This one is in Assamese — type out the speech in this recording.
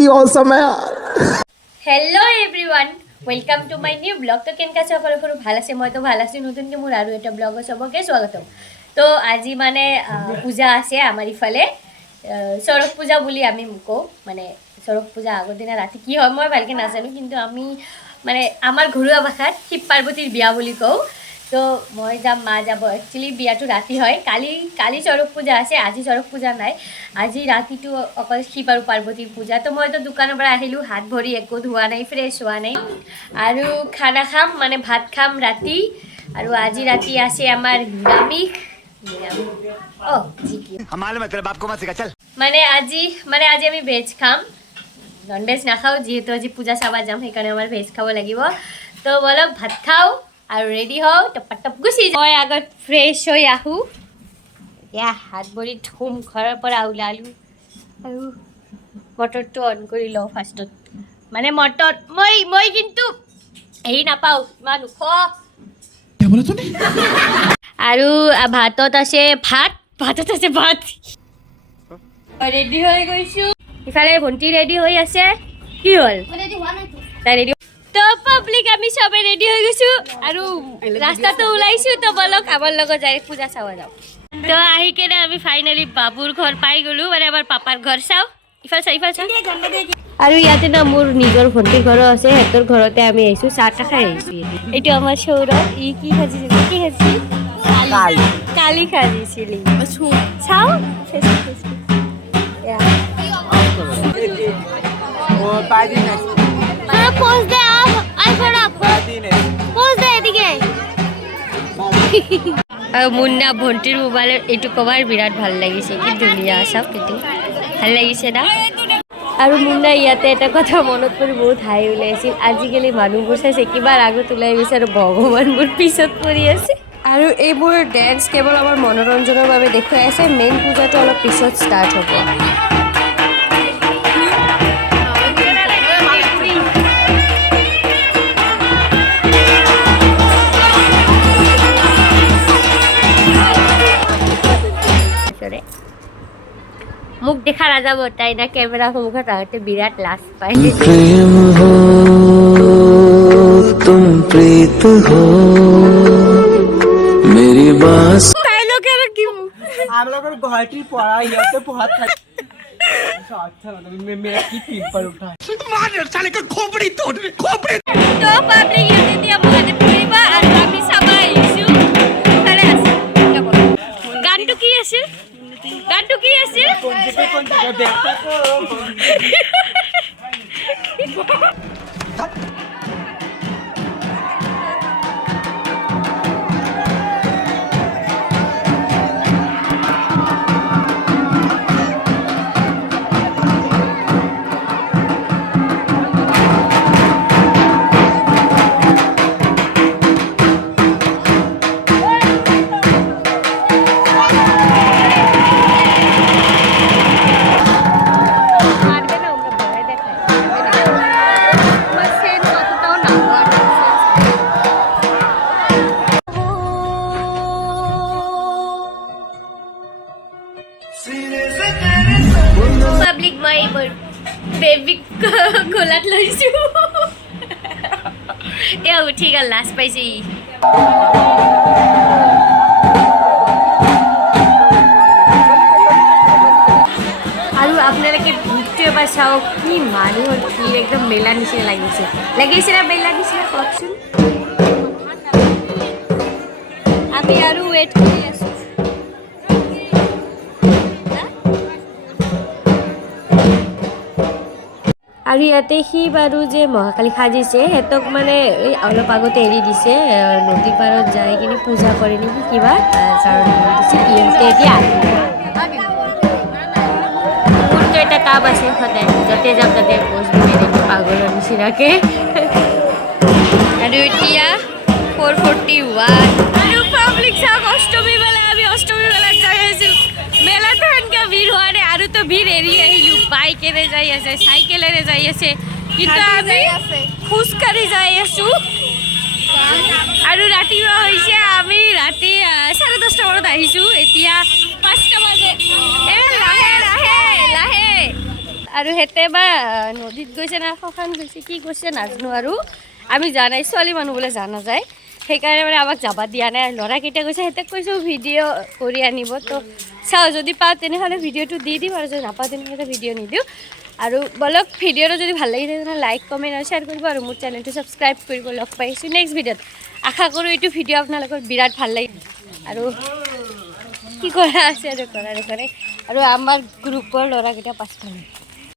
कितनी औसम है यार। Hello everyone welcome to my new blog तो केनका सकलो ভাল আছে মই তো ভাল আছি নতুনকে মোৰ আৰু এটা ব্লগৰ সবকে স্বাগতম তো আজি মানে পূজা আছে আমাৰ ইফালে সৰক পূজা বুলি আমি কওঁ মানে সৰক পূজা আগৰ দিনা ৰাতি কি হয় মই ভালকে নাজানো কিন্তু আমি মানে আমাৰ ঘৰুৱা ভাষাত শিৱ পাৰ্বতীৰ বিয়া বুলি কওঁ তো মই যাম মা যাব একচুয়ালি বিয়াটো ৰাতি হয় কালি সৰক পূজা আছে আজি সৰক পূজা নাই আজি ৰাতিটো অকল শিৱ আৰু পাৰ্বতীৰ পূজা তো মই তো দোকানৰ পৰা আহিলো হাত ভৰি একো ধোৱা নাই ফ্ৰেছ হোৱা নাই আৰু খানা খাম মানে ভাত খাম ৰাতি আৰু আজি ৰাতি আছে আমাৰ নিৰামিষ মানে আজি আমি ভেজ খাম নন ভেজ নাখাওঁ যিহেতু আজি পূজা চাব যাম সেইকাৰণে আমাৰ ভেজ খাব লাগিব তো বলক ভাত খাওঁ আৰু ৰেডি হওঁ টপ গুচি মই আগত ফ্ৰেছ হৈ আহোঁ এতিয়া হাত ভৰি ধুম ঘৰৰ পৰা ওলালোঁ আৰু মটৰটো অন কৰি লওঁ ফাৰ্ষ্টত মানে মটৰ মই কিন্তু হেৰি নাপাওঁ ইমান ওখ আৰু ভাতত আছে ভাত ৰেডি হৈ গৈছোঁ ইফালে ভণ্টি ৰেডি হৈ আছে কি হ'ল তাই ৰেডি তো পাব্লিক আমি সবে ৰেডি হৈ গৈছোঁ আৰু ৰাস্তাটো ওলাইছোঁ তো বলক আমাৰ লগত যাই পূজা চাব যাওঁ তো আহি কেনে আমি ফাইনেলি বাবুৰ ঘৰ পাই গ'লোঁ মানে আমাৰ পাপাৰ ঘৰ চাওঁ ইফাল চা আৰু ইয়াতে না মোৰ নিজৰ ভণ্টিৰ ঘৰো আছে সিহঁতৰ ঘৰতে আমি আহিছোঁ চাহ টা খাই আহিছোঁ এইটো আমাৰ সৌৰভ ই কি খাজিছিল কালি খাজিছিল চাওঁ মুন্না ভণ্টিৰ মোবাইলত এইটো কভাৰ বিৰাট ভাল লাগিছে কি ধুনীয়া চাওক এইটো ভাল লাগিছে না আৰু মুন্না ইয়াতে এটা কথা মনত পৰি বহুত হাঁহি ওলাইছিল আজিকালি মানুহবোৰ চাইছে কিবা আগত ওলাই গৈছে আৰু ভগৱানবোৰ পিছত পৰি আছে আৰু এইবোৰ ডেন্স কেৱল আমাৰ মনোৰঞ্জনৰ বাবে দেখুৱাই আছে মেইন পূজাটো অলপ পিছত ষ্টাৰ্ট হ'ব মুখ দেখা নাযাব তাই না কেমেৰা সন্মুখত আহোঁতে বিৰাট লাজ পায় प्रेम हो तुम प्रीत हो मेरी बास তাই লোকের কি आप लोगों को घाटी पड़ा यहाँ पे बहुत अच्छा लगा मैं की पीठ पर उठा मार साले का खोपड़ी तोड़ खोपड़ी তো পাব্লিক ইয়াতে দিয়া বগাতে ফুৰিবা আৰু আমি চাবা আহিছোঁ তাৰে আছে গানটো কি আছিল कौन जगह देखता পাব্লিক মই বেবি খোলাত লৈছোঁ এয়া উঠি গ'ল লাজ পাইছে ই আৰু আপোনালোকে ভিডিঅ' এবাৰ চাওক কি মানুহৰ ভিৰ একদম মেলা নিচিনা লাগিছে না মেলা নিচিনা কওকচোন আমি আৰু ৱেইট কৰি আছোঁ আৰু ইয়াতে শিৱ আৰু যে মহাকালী সাজিছে সিহঁতক মানে এই অলপ আগতে এৰি দিছে নদী পাৰত যাই কিনে পূজা কৰে নেকি কিবা কাৰণ দিছে ইহঁতে এতিয়া মোৰতো এটা কাম আছে সদায় য'তে যাম তাতে বস্তু মেলি পাগলৰ নিচিনাকৈ আৰু এতিয়া 4:41 আৰু পাব্লিক চাওক অষ্টমী মেলা আমি অষ্টমী মেলাত যাই আছোঁ মেলাটো এনেকৈ ভিৰ হোৱা নাই আৰু তো ভিৰ এৰি আহিলোঁ বাইকেৰে যাই আছে চাইকেলেৰে যাই আছে কিন্তু আমি খোজকাঢ়ি যাই আছোঁ আৰু ৰাতিপুৱা হৈছে আমি ৰাতি 10:30 মানত আহিছোঁ এতিয়া 5টা বাজে লাহে আৰু হেঁতে বা নদীত গৈছে না শশান গৈছে কি গৈছে নাজানো আৰু আমি জানাই ছোৱালী মানুহ বোলে জানা যায় সেইকাৰণে মানে আমাক যাব দিয়া নাই ল'ৰাকেইটা গৈছে সিহঁতক কৈছোঁ ভিডিঅ' কৰি আনিব তো চাওঁ যদি পাওঁ তেনেহ'লে ভিডিঅ'টো দি দিম আৰু যদি নাপাওঁ তেনেহ'লে ভিডিঅ' নিদিওঁ আৰু বলক ভিডিঅ'টো যদি ভাল লাগিছে তেনেহ'লে লাইক কমেণ্ট আৰু শ্বেয়াৰ কৰিব আৰু মোৰ চেনেলটো ছাবস্ক্ৰাইব কৰিব লগ পাইছোঁ নেক্সট ভিডিঅ'ত আশা কৰোঁ এইটো ভিডিঅ' আপোনালোকৰ বিৰাট ভাল লাগিল আৰু কি কৰা আছে আৰু কৰা আৰু আমাৰ গ্ৰুপৰ ল'ৰাকেইটা পাছফালে